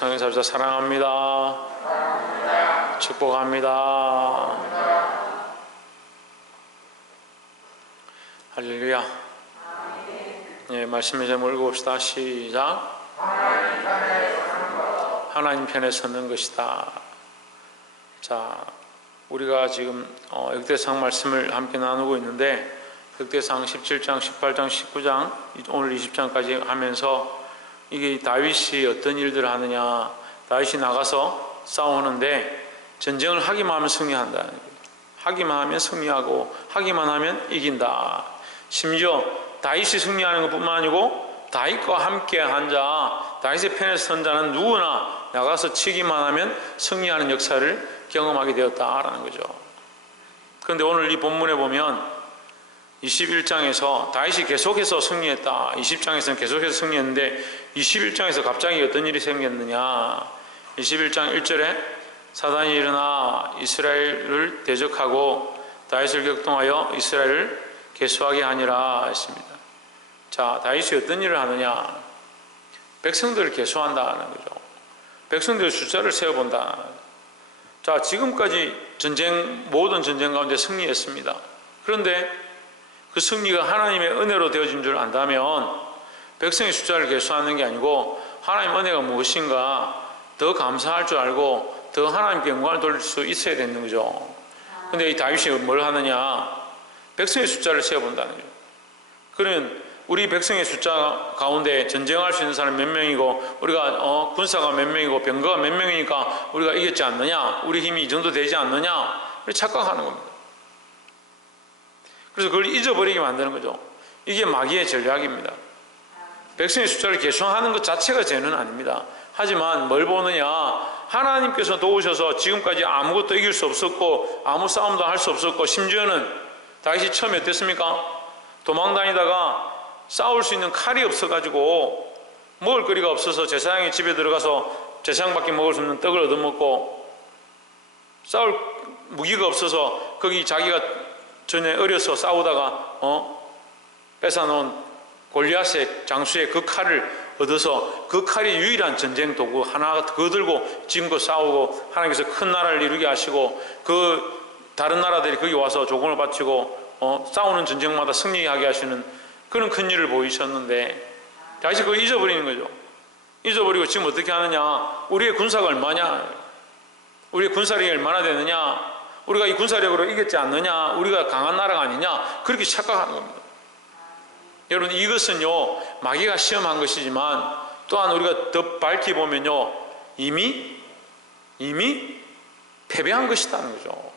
성령사자 사랑합니다. 축복합니다. 할렐루야. 예, 말씀에 좀 읽어봅시다. 시작. 하나님 편에 서는 것이다. 자, 우리가 지금 역대상 말씀을 함께 나누고 있는데, 역대상 17장, 18장, 19장, 오늘 20장까지 하면서 이게 다윗이 어떤 일들을 하느냐, 다윗이 나가서 싸우는데 전쟁을 하기만 하면 승리한다. 하기만 하면 승리하고 하기만 하면 이긴다. 심지어 다윗이 승리하는 것뿐만 아니고 다윗과 함께 한 자, 다윗의 편에 선 자는 누구나 나가서 치기만 하면 승리하는 역사를 경험하게 되었다라는 거죠. 그런데 오늘 이 본문에 보면 21장에서 다윗이 계속해서 승리했다. 20장에서는 계속해서 승리했는데 21장에서 갑자기 어떤 일이 생겼느냐. 21장 1절에 사단이 일어나 이스라엘을 대적하고 다윗을 격동하여 이스라엘을 계수하게 하니라 했습니다. 자, 다윗이 어떤 일을 하느냐. 백성들을 계수한다는 거죠. 백성들의 숫자를 세어본다. 자, 지금까지 모든 전쟁 가운데 승리했습니다. 그런데 그 승리가 하나님의 은혜로 되어진 줄 안다면 백성의 숫자를 계수하는 게 아니고 하나님의 은혜가 무엇인가 더 감사할 줄 알고 더 하나님께 영광을 돌릴 수 있어야 되는 거죠. 그런데 이 다윗이 뭘 하느냐, 백성의 숫자를 세어본다는 거죠. 그러면 우리 백성의 숫자 가운데 전쟁할 수 있는 사람이 몇 명이고 우리가 군사가 몇 명이고 병거가 몇 명이니까 우리가 이겼지 않느냐, 우리 힘이 이 정도 되지 않느냐, 이렇게 착각하는 겁니다. 그래서 그걸 잊어버리게 만드는 거죠. 이게 마귀의 전략입니다. 백성의 숫자를 계수하는 것 자체가 죄는 아닙니다. 하지만 뭘 보느냐, 하나님께서 도우셔서 지금까지 아무것도 이길 수 없었고 아무 싸움도 할 수 없었고, 심지어는 다윗이 처음에 어땠습니까? 도망다니다가 싸울 수 있는 칼이 없어가지고 먹을 거리가 없어서 제사장의 집에 들어가서 제사장밖에 먹을 수 없는 떡을 얻어먹고, 싸울 무기가 없어서 거기 자기가 전에 어려서 싸우다가 뺏어놓은 골리앗의 장수의 그 칼을 얻어서 그 칼이 유일한 전쟁 도구 하나 그거 들고 지금껏 싸우고 하나님께서 큰 나라를 이루게 하시고 그 다른 나라들이 거기 와서 조공을 바치고 싸우는 전쟁마다 승리하게 하시는 그런 큰 일을 보이셨는데 다시 그걸 잊어버리는 거죠. 잊어버리고 지금 어떻게 하느냐, 우리의 군사가 얼마냐, 우리의 군사력이 얼마나 되느냐, 우리가 이 군사력으로 이겼지 않느냐, 우리가 강한 나라가 아니냐, 그렇게 착각하는 겁니다. 여러분, 이것은요 마귀가 시험한 것이지만 또한 우리가 더 밝히 보면요 이미 패배한 것이라는 거죠.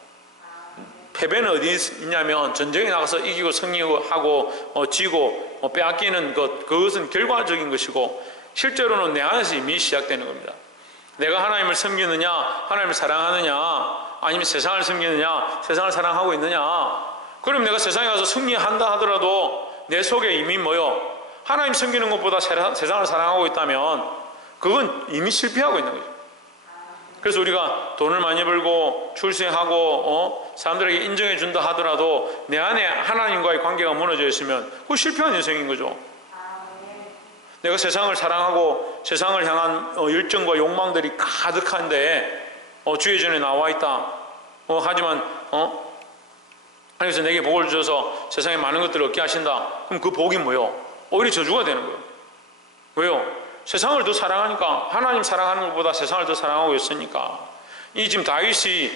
패배는 어디 있냐면 전쟁에 나가서 이기고 승리하고 지고 빼앗기는 것, 그것은 결과적인 것이고 실제로는 내 안에서 이미 시작되는 겁니다. 내가 하나님을 섬기느냐, 하나님을 사랑하느냐, 아니면 세상을 섬기느냐, 세상을 사랑하고 있느냐. 그럼 내가 세상에 가서 승리한다 하더라도 내 속에 이미 뭐요? 하나님 섬기는 것보다 세상을 사랑하고 있다면 그건 이미 실패하고 있는 거죠. 그래서 우리가 돈을 많이 벌고 출세하고 사람들에게 인정해 준다 하더라도 내 안에 하나님과의 관계가 무너져 있으면 그거 실패한 인생인 거죠. 내가 세상을 사랑하고 세상을 향한 열정과 욕망들이 가득한데 주의 전에 나와 있다. 하지만 하나님께서 내게 복을 주셔서 세상에 많은 것들을 얻게 하신다. 그럼 그 복이 뭐요? 오히려 저주가 되는 거예요. 왜요? 세상을 더 사랑하니까, 하나님 사랑하는 것보다 세상을 더 사랑하고 있으니까. 이 지금 다윗이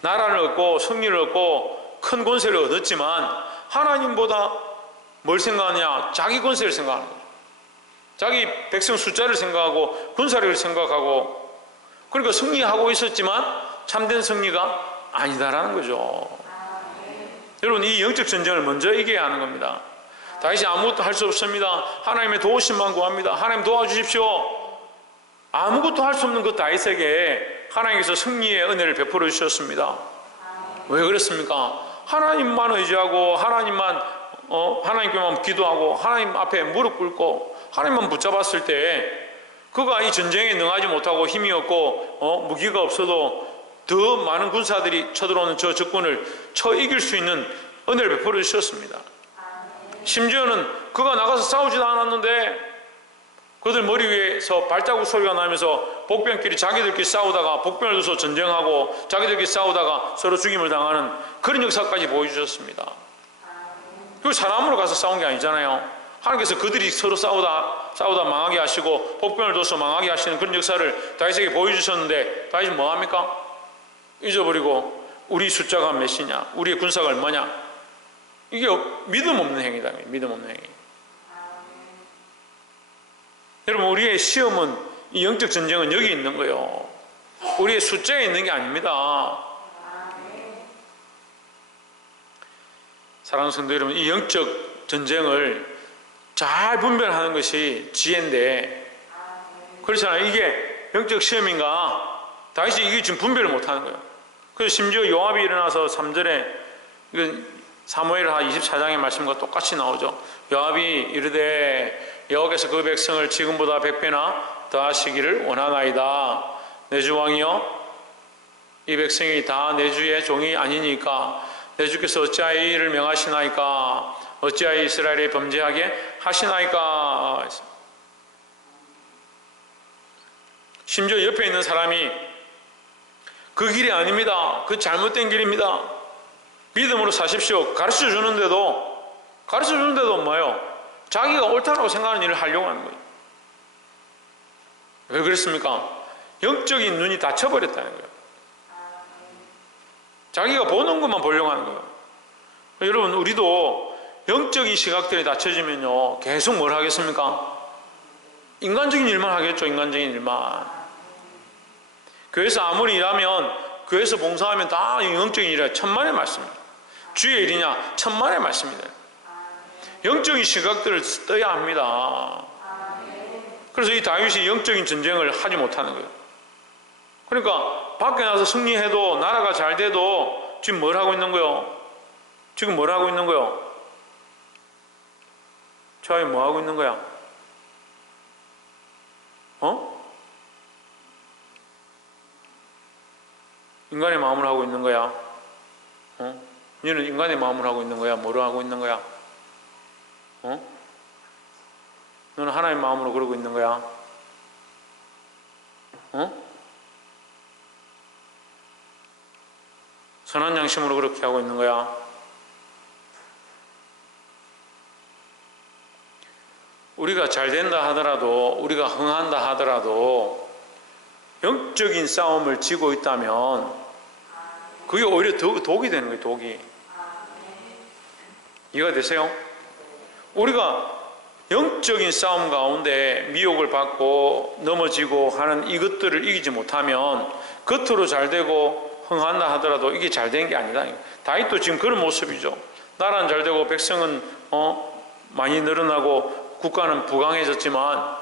나라를 얻고 승리를 얻고 큰 권세를 얻었지만 하나님보다 뭘 생각하느냐? 자기 권세를 생각하는 거예요. 자기 백성 숫자를 생각하고 군사력을 생각하고, 그러니까 승리하고 있었지만 참된 승리가 아니다라는 거죠. 여러분, 이 영적 전쟁을 먼저 이겨야 하는 겁니다. 다윗이 아무것도 할 수 없습니다. 하나님의 도우심만 구합니다. 하나님 도와주십시오. 아무것도 할 수 없는 그 다윗에게 하나님께서 승리의 은혜를 베풀어 주셨습니다. 왜 그렇습니까? 하나님만 의지하고 하나님께만 기도하고 하나님 앞에 무릎 꿇고 하나님만 붙잡았을 때 그가 이 전쟁에 능하지 못하고 힘이 없고 무기가 없어도 더 많은 군사들이 쳐들어오는 저 적군을 쳐 이길 수 있는 은혜를 베풀어 주셨습니다. 심지어는 그가 나가서 싸우지도 않았는데 그들 머리 위에서 발자국 소리가 나면서 복병끼리 자기들끼리 싸우다가 복병을 들어서 전쟁하고 자기들끼리 싸우다가 서로 죽임을 당하는 그런 역사까지 보여주셨습니다. 그 사람으로 가서 싸운 게 아니잖아요. 하나님께서 그들이 서로 싸우다 망하게 하시고 복병을 둬서 망하게 하시는 그런 역사를 다윗에게 보여주셨는데 다윗은 뭐합니까? 잊어버리고 우리 숫자가 몇이냐, 우리의 군사가 얼마냐, 이게 믿음 없는 행위다. 믿음 없는 행위. 여러분, 우리의 시험은, 이 영적 전쟁은 여기 있는 거예요. 우리의 숫자에 있는 게 아닙니다. 사랑하는 성도 여러분, 이 영적 전쟁을 잘 분별하는 것이 지혜인데, 그렇잖아요. 이게 영적 시험인가? 다윗이 이게 지금 분별을 못하는 거예요. 그래서 심지어 요압이 일어나서 3절에 사무엘하 24장의 말씀과 똑같이 나오죠. 요압이 이르되 여호와께서 그 백성을 지금보다 100배나 더하시기를 원하나이다. 내 주 왕이여, 이 백성이 다 내 주의 종이 아니니까 내 주께서 어찌하여 이를 명하시나이까? 어찌하여 이스라엘이 범죄하게 하시나이까? 심지어 옆에 있는 사람이 그 길이 아닙니다. 그 잘못된 길입니다. 믿음으로 사십시오. 가르쳐 주는데도 뭐예요? 자기가 옳다고 생각하는 일을 하려고 하는 거예요. 왜 그랬습니까? 영적인 눈이 닫혀버렸다는 거예요. 자기가 보는 것만 보려고 하는 거예요. 여러분, 우리도 영적인 시각들이 닫혀지면요, 계속 뭘 하겠습니까? 인간적인 일만 하겠죠. 인간적인 일만. 교회에서 아무리 일하면, 교회에서 봉사하면 다 영적인 일이라 천만의 말씀입니다. 주의 일이냐? 천만의 말씀입니다. 영적인 시각들을 떠야 합니다. 그래서 이 다윗이 영적인 전쟁을 하지 못하는 거예요. 그러니까 밖에 나서 승리해도, 나라가 잘 돼도 지금 뭘 하고 있는 거예요? 지금 뭘 하고 있는 거예요? 저희 뭐 하고 있는 거야? 인간의 마음을 하고 있는 거야? 너는 인간의 마음을 하고 있는 거야? 뭐를 하고 있는 거야? 너는 하나님의 마음으로 그러고 있는 거야? 선한 양심으로 그렇게 하고 있는 거야? 우리가 잘 된다 하더라도, 우리가 흥한다 하더라도 영적인 싸움을 지고 있다면 그게 오히려 독이 되는 거예요. 독이. 이해가 되세요? 우리가 영적인 싸움 가운데 미혹을 받고 넘어지고 하는 이것들을 이기지 못하면 겉으로 잘 되고 흥한다 하더라도 이게 잘 된 게 아니다. 다윗도 지금 그런 모습이죠. 나라는 잘 되고 백성은 많이 늘어나고 국가는 부강해졌지만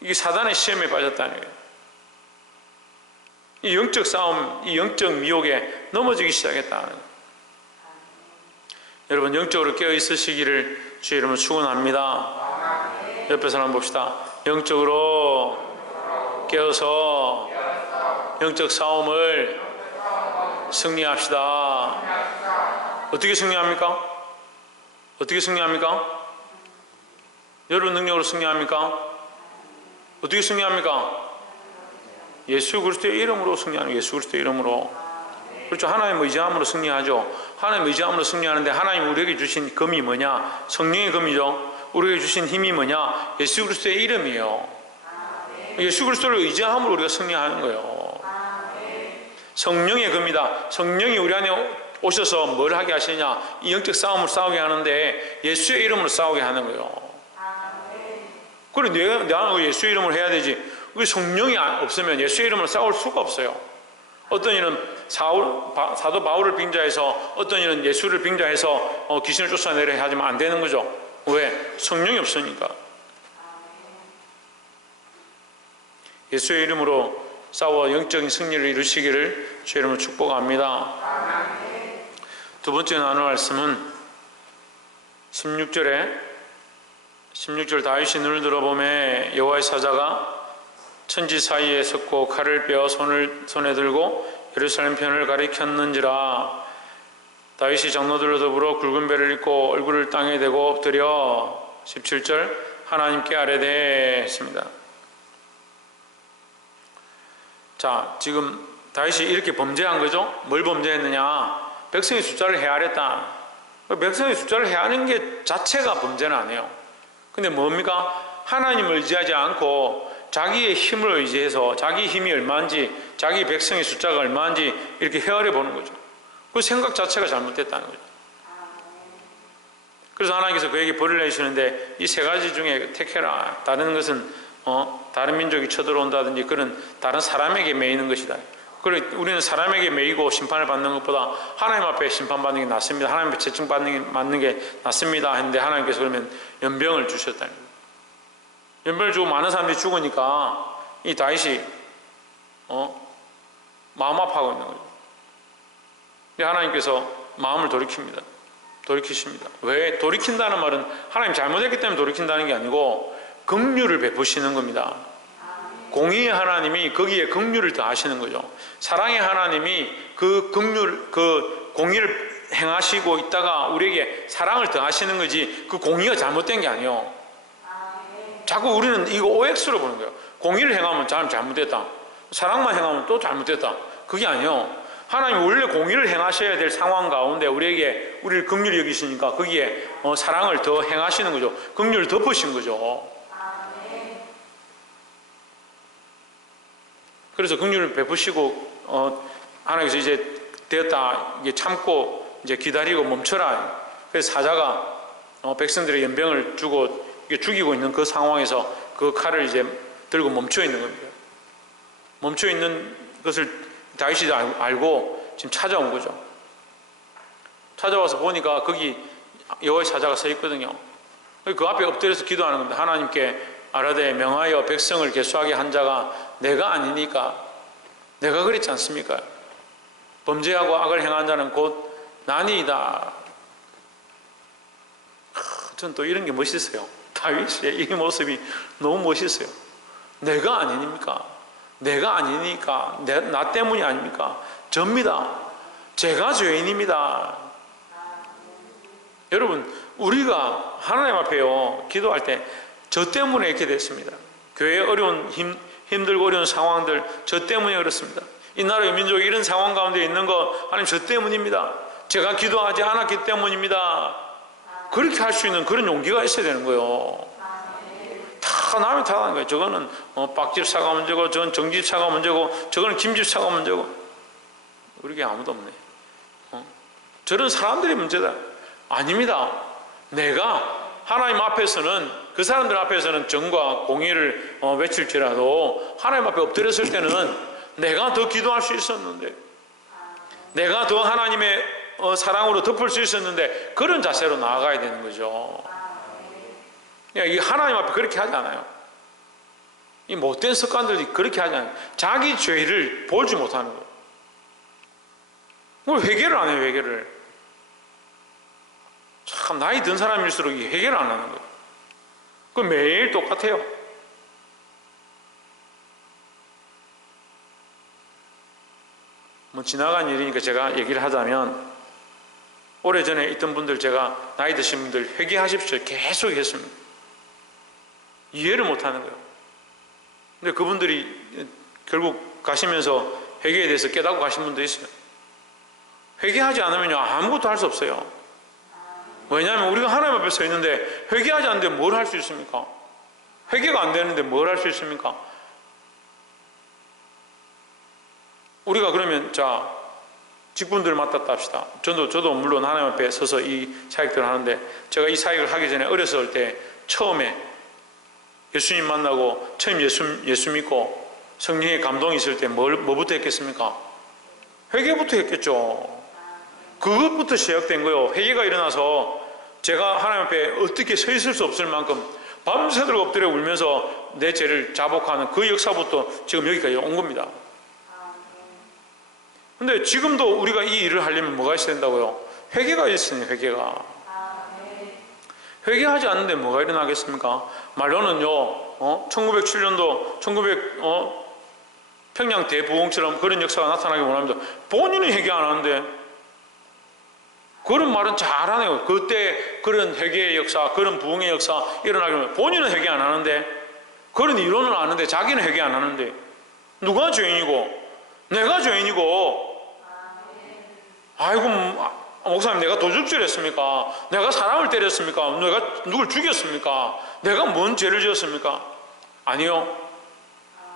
이게 사단의 시험에 빠졌다는 거예요. 이 영적 싸움, 이 영적 미혹에 넘어지기 시작했다는 거예요. 여러분, 영적으로 깨어 있으시기를 주의 이름으로 축원합니다. 옆에 사람 봅시다. 영적으로 깨어서 영적 싸움을 승리합시다. 어떻게 승리합니까? 어떻게 승리합니까? 여러분 능력으로 승리합니까? 어떻게 승리합니까? 예수 그리스도의 이름으로 승리하는, 예수 그리스도의 이름으로. 그렇죠. 하나님 의지함으로 승리하죠. 하나님 의지함으로 승리하는데 하나님 우리에게 주신 금이 뭐냐? 성령의 금이죠. 우리에게 주신 힘이 뭐냐? 예수 그리스도의 이름이에요. 예수 그리스도를 의지함으로 우리가 승리하는 거예요. 성령의 금이다. 성령이 우리 안에 오셔서 뭘 하게 하시냐? 이 영적 싸움을 싸우게 하는데 예수의 이름으로 싸우게 하는 거예요. 그래, 내가 예수의 이름으로 해야 되지. 우리 성령이 없으면 예수의 이름으로 싸울 수가 없어요. 어떤 이는 사도 바울을 빙자해서, 어떤 이는 예수를 빙자해서 귀신을 쫓아내려 하지만 안 되는 거죠. 왜? 성령이 없으니까. 예수의 이름으로 싸워 영적인 승리를 이루시기를 주의 이름으로 축복합니다. 두 번째 나눌 말씀은 16절 다윗이 눈을 들어보매 여호와의 사자가 천지 사이에 섰고 칼을 빼어 손에 들고 예루살렘 편을 가리켰는지라. 다윗이 장로들로 더불어 굵은 배를 입고 얼굴을 땅에 대고 엎드려 17절 하나님께 아뢰되 했습니다. 자, 지금 다윗이 이렇게 범죄한 거죠. 뭘 범죄했느냐? 백성의 숫자를 헤아렸다. 백성의 숫자를 헤아는 게 자체가 범죄는 아니에요. 근데 뭡니까? 하나님을 의지하지 않고 자기의 힘을 의지해서 자기 힘이 얼마인지, 자기 백성의 숫자가 얼마인지 이렇게 헤아려 보는 거죠. 그 생각 자체가 잘못됐다는 거죠. 그래서 하나님께서 그에게 벌을 내주시는데 이 세 가지 중에 택해라. 다른 것은 다른 민족이 쳐들어온다든지 그런 다른 사람에게 매이는 것이다. 그래 우리는 사람에게 매이고 심판을 받는 것보다 하나님 앞에 심판받는 게 낫습니다. 하나님 앞에 채증받는 게 맞는 게 낫습니다. 했는데 하나님께서 그러면 연병을 주셨다는 거예요. 연병을 주고 많은 사람들이 죽으니까 이 다윗이 마음 아파하고 있는 거죠. 하나님께서 마음을 돌이키십니다. 왜? 돌이킨다는 말은 하나님 잘못했기 때문에 돌이킨다는 게 아니고 긍휼을 베푸시는 겁니다. 공의의 하나님이 거기에 긍휼을 더하시는 거죠. 사랑의 하나님이 그 긍휼, 그 공의를 행하시고 있다가 우리에게 사랑을 더하시는 거지 그 공의가 잘못된 게 아니에요. 자꾸 우리는 이거 OX로 보는 거예요. 공의를 행하면 잘못됐다. 사랑만 행하면 또 잘못됐다. 그게 아니에요. 하나님이 원래 공의를 행하셔야 될 상황 가운데 우리를 긍휼히 여기시니까 거기에 사랑을 더 행하시는 거죠. 긍휼을 덮으신 거죠. 그래서 긍휼을 베푸시고 하나님께서 이제 되었다 이게 참고 이제 기다리고 멈춰라. 그래서 사자가 백성들의 연병을 주고 죽이고 있는 그 상황에서 그 칼을 이제 들고 멈춰 있는 겁니다. 멈춰 있는 것을 다윗이 알고 지금 찾아온 거죠. 찾아와서 보니까 거기 여호와의 사자가 서 있거든요. 그 앞에 엎드려서 기도하는 겁니다. 하나님께 아뢰되 명하여 백성을 계수하게 한 자가 내가 아니니까. 내가 그랬지 않습니까? 범죄하고 악을 행한 자는 곧 나니이다. 전 또 이런 게 멋있어요. 다윗의 이 모습이 너무 멋있어요. 내가 아니니까. 내가 아니니까. 나 때문이 아닙니까? 접니다. 제가 죄인입니다. 여러분, 우리가 하나님 앞에요 기도할 때 저 때문에 이렇게 됐습니다. 교회의 어려운 힘들고 어려운 상황들 저 때문에 그렇습니다. 이 나라의 민족이 이런 상황 가운데 있는 거 하나님 저 때문입니다. 제가 기도하지 않았기 때문입니다. 그렇게 할 수 있는 그런 용기가 있어야 되는 거예요. 다 남이 탓하는 거예요. 저거는 박집사가 문제고 저건 정집사가 문제고 저거는 김집사가 문제고 우리게 아무도 없네. 저런 사람들이 문제다. 아닙니다. 내가 하나님 앞에서는 그 사람들 앞에서는 정과 공의를 외칠지라도 하나님 앞에 엎드렸을 때는 내가 더 기도할 수 있었는데 내가 더 하나님의 사랑으로 덮을 수 있었는데 그런 자세로 나아가야 되는 거죠. 이 하나님 앞에 그렇게 하지 않아요. 이 못된 습관들이 그렇게 하지 않아요. 자기 죄를 보지 못하는 거예요. 뭘 회개를 안 해요. 회개를. 참 나이 든 사람일수록 이 회개를 안 하는 거예요. 그 매일 똑같아요. 뭐 지나간 일이니까 제가 얘기를 하자면 오래전에 있던 분들 제가 나이 드신 분들 회개하십시오 계속 했습니다. 이해를 못하는 거예요. 근데 그분들이 결국 가시면서 회개에 대해서 깨닫고 가신 분도 있어요. 회개하지 않으면 아무것도 할 수 없어요. 왜냐하면 우리가 하나님 앞에 서 있는데 회개하지 않는데 뭘 할 수 있습니까? 회개가 안 되는데 뭘 할 수 있습니까? 우리가 그러면 자 직분들을 맡았다 합시다. 저도 물론 하나님 앞에 서서 이 사역들을 하는데 제가 이 사역을 하기 전에 어렸을 때 처음에 예수님 만나고 처음 예수 믿고 성령의 감동이 있을 때 뭐부터 했겠습니까? 회개부터 했겠죠. 그것부터 시작된 거예요. 회개가 일어나서 제가 하나님 앞에 어떻게 서 있을 수 없을 만큼 밤새도록 엎드려 울면서 내 죄를 자복하는 그 역사부터 지금 여기까지 온 겁니다. 근데 지금도 우리가 이 일을 하려면 뭐가 있어야 된다고요? 회개가 있으니 회개가. 회개하지 않는데 뭐가 일어나겠습니까? 말로는요 1907년도 평양 대부흥처럼 그런 역사가 나타나기 원합니다. 본인이 회개 안 하는데 그런 말은 잘하네요. 그때 그런 회개의 역사, 그런 부흥의 역사 일어나면 본인은 회개 안 하는데, 그런 이론을 아는데 자기는 회개 안 하는데, 누가 죄인이고? 내가 죄인이고. 아이고, 목사님, 내가 도둑질 했습니까? 내가 사람을 때렸습니까? 내가 누굴 죽였습니까? 내가 뭔 죄를 지었습니까? 아니요.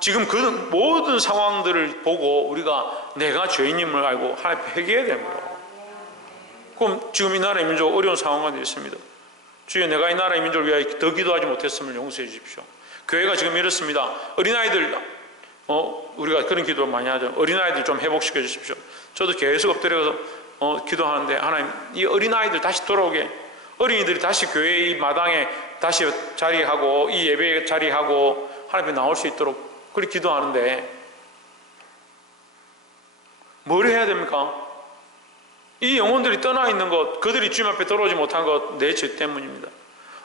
지금 그 모든 상황들을 보고 우리가 내가 죄인임을 알고 하나님 앞에 회개해야 되는 거예요. 그럼 지금 이 나라의 민족 어려운 상황 가운데 있습니다. 주여, 내가 이 나라의 민족을 위하여 더 기도하지 못했음을 용서해 주십시오. 교회가 지금 이렇습니다. 어린아이들, 우리가 그런 기도 많이 하죠. 어린아이들 좀 회복시켜 주십시오. 저도 계속 엎드려서 기도하는데, 하나님, 이 어린아이들 다시 돌아오게, 어린이들이 다시 교회 이 마당에 다시 자리하고 이 예배에 자리하고 하나님 앞에 나올 수 있도록 그렇게 기도하는데, 뭘 해야 됩니까? 이 영혼들이 떠나 있는 것, 그들이 주님 앞에 돌아오지 못한 것, 내 죄 때문입니다.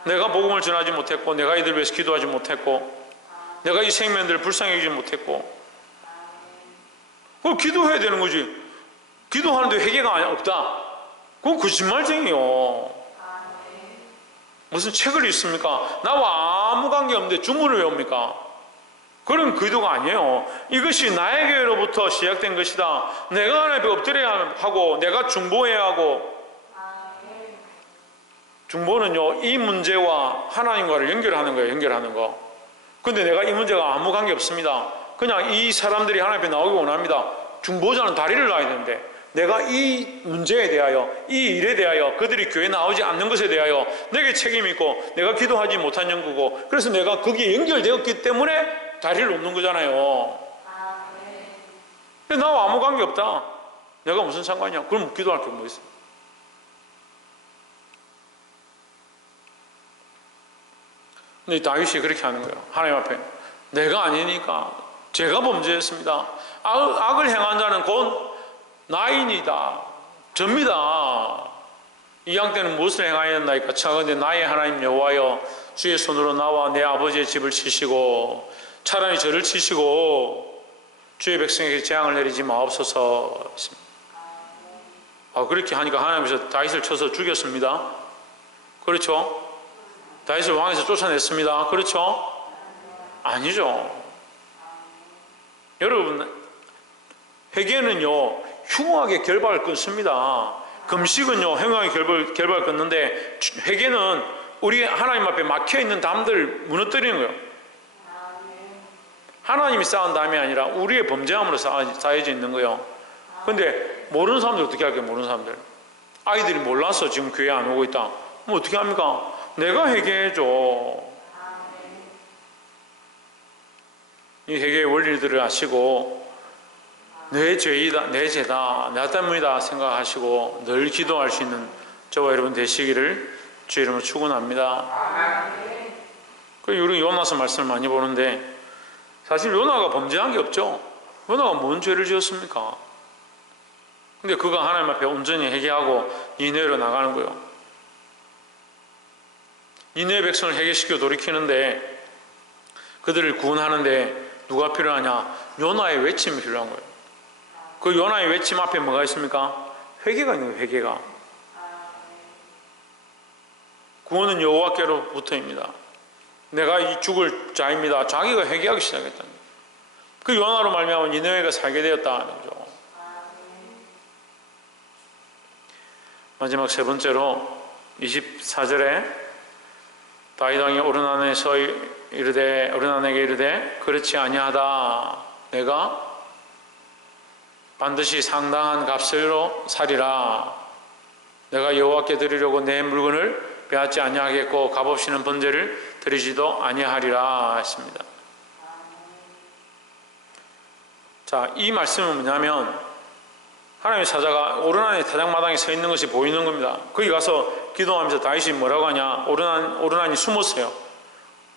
내가 복음을 전하지 못했고, 내가 이들 위해서 기도하지 못했고, 내가 이 생명들을 불쌍히 여기지 못했고, 그걸 기도해야 되는 거지. 기도하는데 회개가 없다? 그건 거짓말쟁이요. 무슨 책을 읽습니까? 나와 아무 관계 없는데 주문을 외웁니까? 그런 기도가 아니에요. 이것이 나에게로부터 시작된 것이다. 내가 하나님 앞에 엎드려야 하고, 내가 중보해야 하고. 중보는요, 이 문제와 하나님과를 연결하는 거예요. 연결하는 거. 근데 내가 이 문제가 아무 관계 없습니다. 그냥 이 사람들이 하나님 앞에 나오기 원합니다. 중보자는 다리를 놔야 되는데, 내가 이 문제에 대하여, 이 일에 대하여, 그들이 교회에 나오지 않는 것에 대하여 내게 책임이 있고, 내가 기도하지 못한 연구고, 그래서 내가 거기에 연결되었기 때문에 다리를 놓는 거잖아요. 근데 나와 아무 관계 없다. 내가 무슨 상관이야? 그럼 기도할 게 뭐 있어? 근데 다윗이 그렇게 하는 거예요. 하나님 앞에 내가 아니니까 제가 범죄했습니다. 악을 행한 자는 곧 나인이다, 접니다. 이 양 때는 무엇을 행하였나이까? 차건대 나의 하나님 여호와여, 주의 손으로 나와 내 아버지의 집을 치시고 차라리 저를 치시고 주의 백성에게 재앙을 내리지 마옵소서. 그렇게 하니까 하나님께서 다윗을 쳐서 죽였습니다. 그렇죠? 다윗을 왕에서 쫓아냈습니다. 그렇죠? 아니죠. 여러분, 회개는요 흉하게 결박을 끊습니다. 금식은요 흉하게 결박을 끊는데, 회개는 우리 하나님 앞에 막혀있는 담들 무너뜨리는 거예요. 하나님이 쌓은 담이 아니라 우리의 범죄함으로 쌓여져 있는 거예요. 근데 모르는 사람들 어떻게 할게요? 모르는 사람들, 아이들이 몰라서 지금 교회 안 오고 있다. 뭐 어떻게 합니까? 내가 회개해줘. 이 회개의 원리들을 아시고, 내 죄이다, 내 죄다, 나 때문이다 생각하시고 늘 기도할 수 있는 저와 여러분 되시기를 주의 이름으로 축원합니다. 우리 요나서 말씀을 많이 보는데, 사실 요나가 범죄한 게 없죠. 요나가 뭔 죄를 지었습니까? 근데 그가 하나님 앞에 온전히 회개하고 니느웨로 나가는 거예요. 니느웨 백성을 회개시켜 돌이키는데, 그들을 구원하는데 누가 필요하냐? 요나의 외침이 필요한 거예요. 그 요나의 외침 앞에 뭐가 있습니까? 회개가 있는 거예요. 회개가. 구원은 여호와께로부터입니다. 내가 이 죽을 자입니다. 자기가 회개하기 시작했다는 거예요. 그 요나로 말미암아 니느웨가 살게 되었다는 거죠. 마지막 세 번째로 24절에 다윗 왕이 오르난에서 이르되, 오르난에게 이르되 그렇지 아니하다. 내가 반드시 상당한 값으로 사리라. 내가 여호와께 드리려고 내 물건을 빼앗지 아니하겠고 값없이는 번제를 드리지도 아니하리라 했습니다. 자, 이 말씀은 뭐냐면, 하나님의 사자가 오르난의 타작마당에 서 있는 것이 보이는 겁니다. 거기 가서 기도하면서 다윗이 뭐라고 하냐? 오르난이 숨었어요.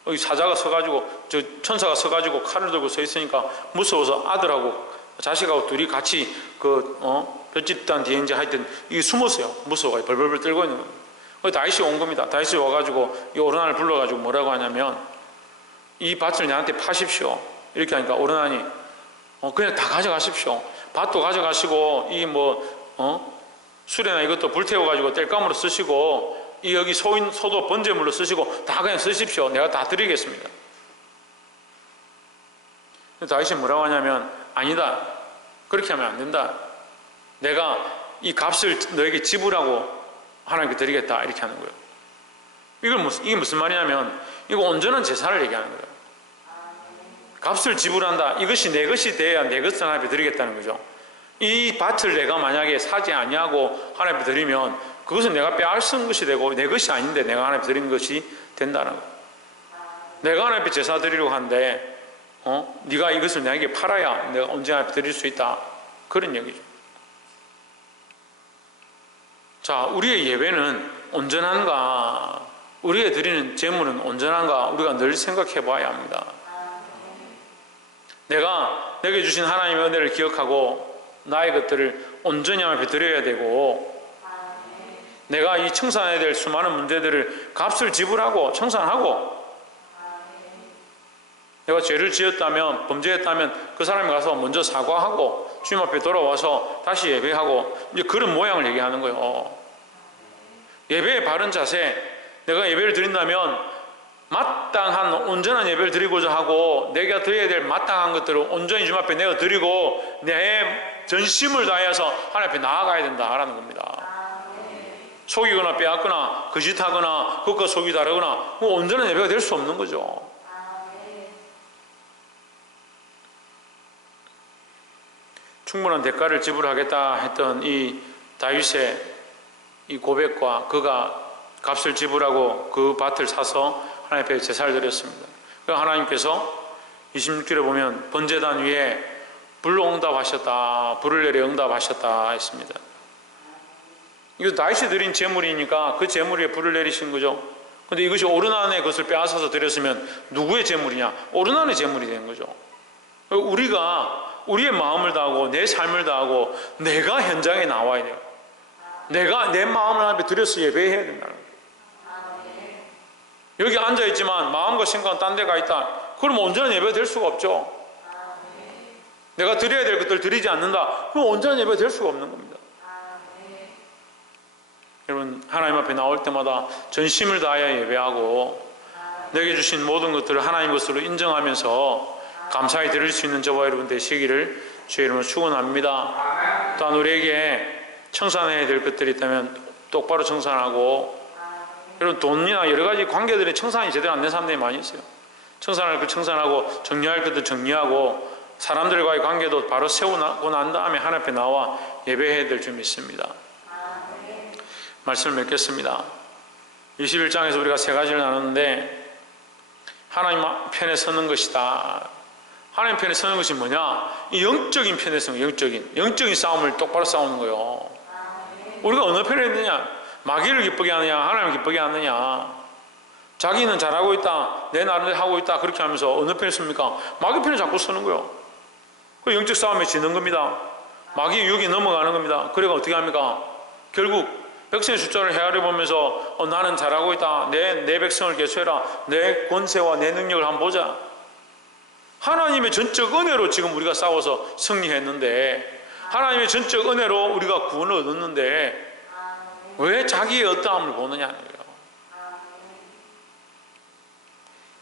여기 사자가 서가지고, 천사가 서가지고 칼을 들고 서 있으니까 무서워서 아들하고 자식하고 둘이 같이 볏집단 뒤에 이제 하여튼 이게 숨었어요. 무서워가지고 벌벌벌 떨고 있는 거예요. 그래서 다윗이 온 겁니다. 다윗이 와가지고 이 오르난을 불러가지고 뭐라고 하냐면, 이 밭을 내한테 파십시오. 이렇게 하니까 오르난이 그냥 다 가져가십시오. 밭도 가져가시고 이 수레나 이것도 불태워가지고 땔감으로 쓰시고 이 여기 소도 번제물로 쓰시고 다 그냥 쓰십시오. 내가 다 드리겠습니다. 다윗이 뭐라고 하냐면 아니다. 그렇게 하면 안 된다. 내가 이 값을 너에게 지불하고 하나님께 드리겠다. 이렇게 하는 거예요. 이게 무슨 말이냐면 이거 온전한 제사를 얘기하는 거예요. 값을 지불한다. 이것이 내 것이 돼야 내 것을 하나님께 드리겠다는 거죠. 이 밭을 내가 만약에 사지 아니하고 하나님께 드리면 그것은 내가 빼앗은 것이 되고 내 것이 아닌데 내가 하나님께 드리는 것이 된다는 거예요. 내가 하나님께 제사 드리려고 하는데 네가 이것을 나에게 팔아야 내가 언제 하나님께 드릴 수 있다. 그런 얘기죠. 자, 우리의 예배는 온전한가, 우리의 드리는 제물은 온전한가 우리가 늘 생각해 봐야 합니다. 내가 내게 주신 하나님의 은혜를 기억하고 나의 것들을 온전히 하나님께 드려야 되고, 내가 이 청산해야 될 수많은 문제들을 값을 지불하고 청산하고, 내가 죄를 지었다면 범죄했다면 그 사람이 가서 먼저 사과하고 주님 앞에 돌아와서 다시 예배하고, 이제 그런 모양을 얘기하는 거예요. 예배의 바른 자세, 내가 예배를 드린다면 마땅한 온전한 예배를 드리고자 하고 내가 드려야 될 마땅한 것들을 온전히 주님 앞에 내가 드리고 내 전심을 다해서 하나님 앞에 나아가야 된다라는 겁니다. 속이거나 빼앗거나 거짓하거나 그것과 속이 다르거나 온전한 예배가 될 수 없는 거죠. 충분한 대가를 지불하겠다 했던 이 다윗의 이 고백과 그가 값을 지불하고 그 밭을 사서 하나님 앞에 제사를 드렸습니다. 하나님께서 26절에 보면 번제단 위에 불로 응답하셨다, 불을 내려 응답하셨다 했습니다. 이거 다윗이 드린 제물이니까 그 제물 위에 불을 내리신 거죠. 근데 이것이 오르난의 것을 빼앗아서 드렸으면 누구의 제물이냐? 오르난의 제물이 된 거죠. 우리가 우리의 마음을 다하고 내 삶을 다하고 내가 현장에 나와야 돼요. 내가 내 마음을 하나님께 드려서 예배해야 된다는 거예요. 여기 앉아있지만 마음과 생각은 딴 데가 있다. 그러면 온전한 예배가 될 수가 없죠. 내가 드려야 될 것들을 드리지 않는다. 그럼 온전한 예배가 될 수가 없는 겁니다. 여러분, 하나님 앞에 나올 때마다 전심을 다하여 예배하고 내게 주신 모든 것들을 하나님 것으로 인정하면서 감사히 드릴 수 있는 저와 여러분 되시기를 주의 이름으로 축원합니다. 또한 우리에게 청산해야 될 것들이 있다면 똑바로 청산하고, 여러분 돈이나 여러 가지 관계들의 청산이 제대로 안 된 사람들이 많이 있어요. 청산할 것 청산하고 정리할 것도 정리하고 사람들과의 관계도 바로 세우고 난 다음에 하나님 앞에 나와 예배해야 될 줄 믿습니다. 말씀을 맺겠습니다. 21장에서 우리가 세 가지를 나눴는데 하나님 편에 서는 것이다. 하나님 편에 서는 것이 뭐냐? 이 영적인 편에 서는 거예요. 영적인 싸움을 똑바로 싸우는 거예요. 우리가 어느 편에 있느냐? 마귀를 기쁘게 하느냐? 하나님을 기쁘게 하느냐? 자기는 잘하고 있다, 내 나름대로 하고 있다, 그렇게 하면서 어느 편에 섭니까? 마귀 편에 자꾸 서는 거예요. 그 영적 싸움에 지는 겁니다. 마귀 유혹이 넘어가는 겁니다. 그래가 어떻게 합니까? 결국 백성의 숫자를 헤아려 보면서 나는 잘하고 있다, 내 백성을 계수해라, 내 권세와 내 능력을 한번 보자. 하나님의 전적 은혜로 지금 우리가 싸워서 승리했는데, 하나님의 전적 은혜로 우리가 구원을 얻었는데 왜 자기의 어떠함을 보느냐는 거예요.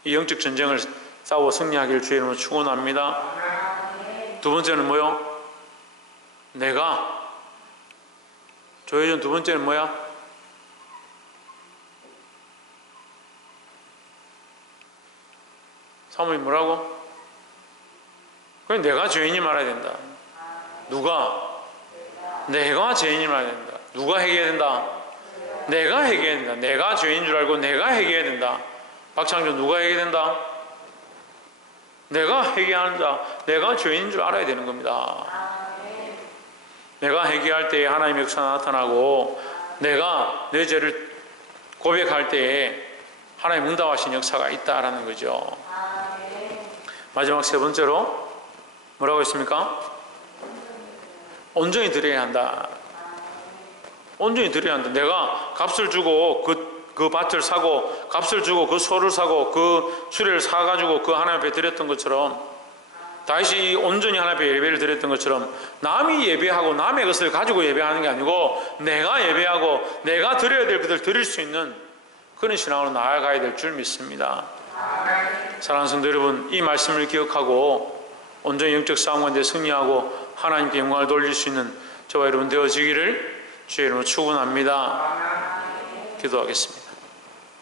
이 영적 전쟁을 싸워 승리하기를 주의 이름으로 축원합니다. 두 번째는 뭐요? 내가. 조혜준 두 번째는 뭐야? 사모님 뭐라고? 그럼 내가 죄인이 말해야 된다. 누가? 내가 죄인이 말해야 된다. 누가 회개해야 된다? 내가 회개해야 된다. 내가 죄인 줄 알고 내가 회개해야 된다. 박창준 누가 회개해야 된다? 내가 회개하는 자, 내가 죄인인 줄 알아야 되는 겁니다. 내가 회개할 때에 하나님의 역사가 나타나고 내가 내 죄를 고백할 때에 하나님 응답하신 역사가 있다라는 거죠. 마지막 세 번째로 뭐라고 했습니까? 온전히 드려야 한다. 온전히 드려야 한다. 내가 값을 주고 그 밭을 사고 값을 주고 그 소를 사고 그 수레를 사가지고 그 하나님 앞에 드렸던 것처럼 다윗이 온전히 하나님 앞에 예배를 드렸던 것처럼 남이 예배하고 남의 것을 가지고 예배하는 게 아니고 내가 예배하고 내가 드려야 될 것을 드릴 수 있는 그런 신앙으로 나아가야 될 줄 믿습니다. 사랑하는 성도 여러분, 이 말씀을 기억하고 온전히 영적 싸움 가운데 승리하고 하나님께 영광을 돌릴 수 있는 저와 여러분 되어지기를 주의 이름으로 축원합니다. 기도하겠습니다.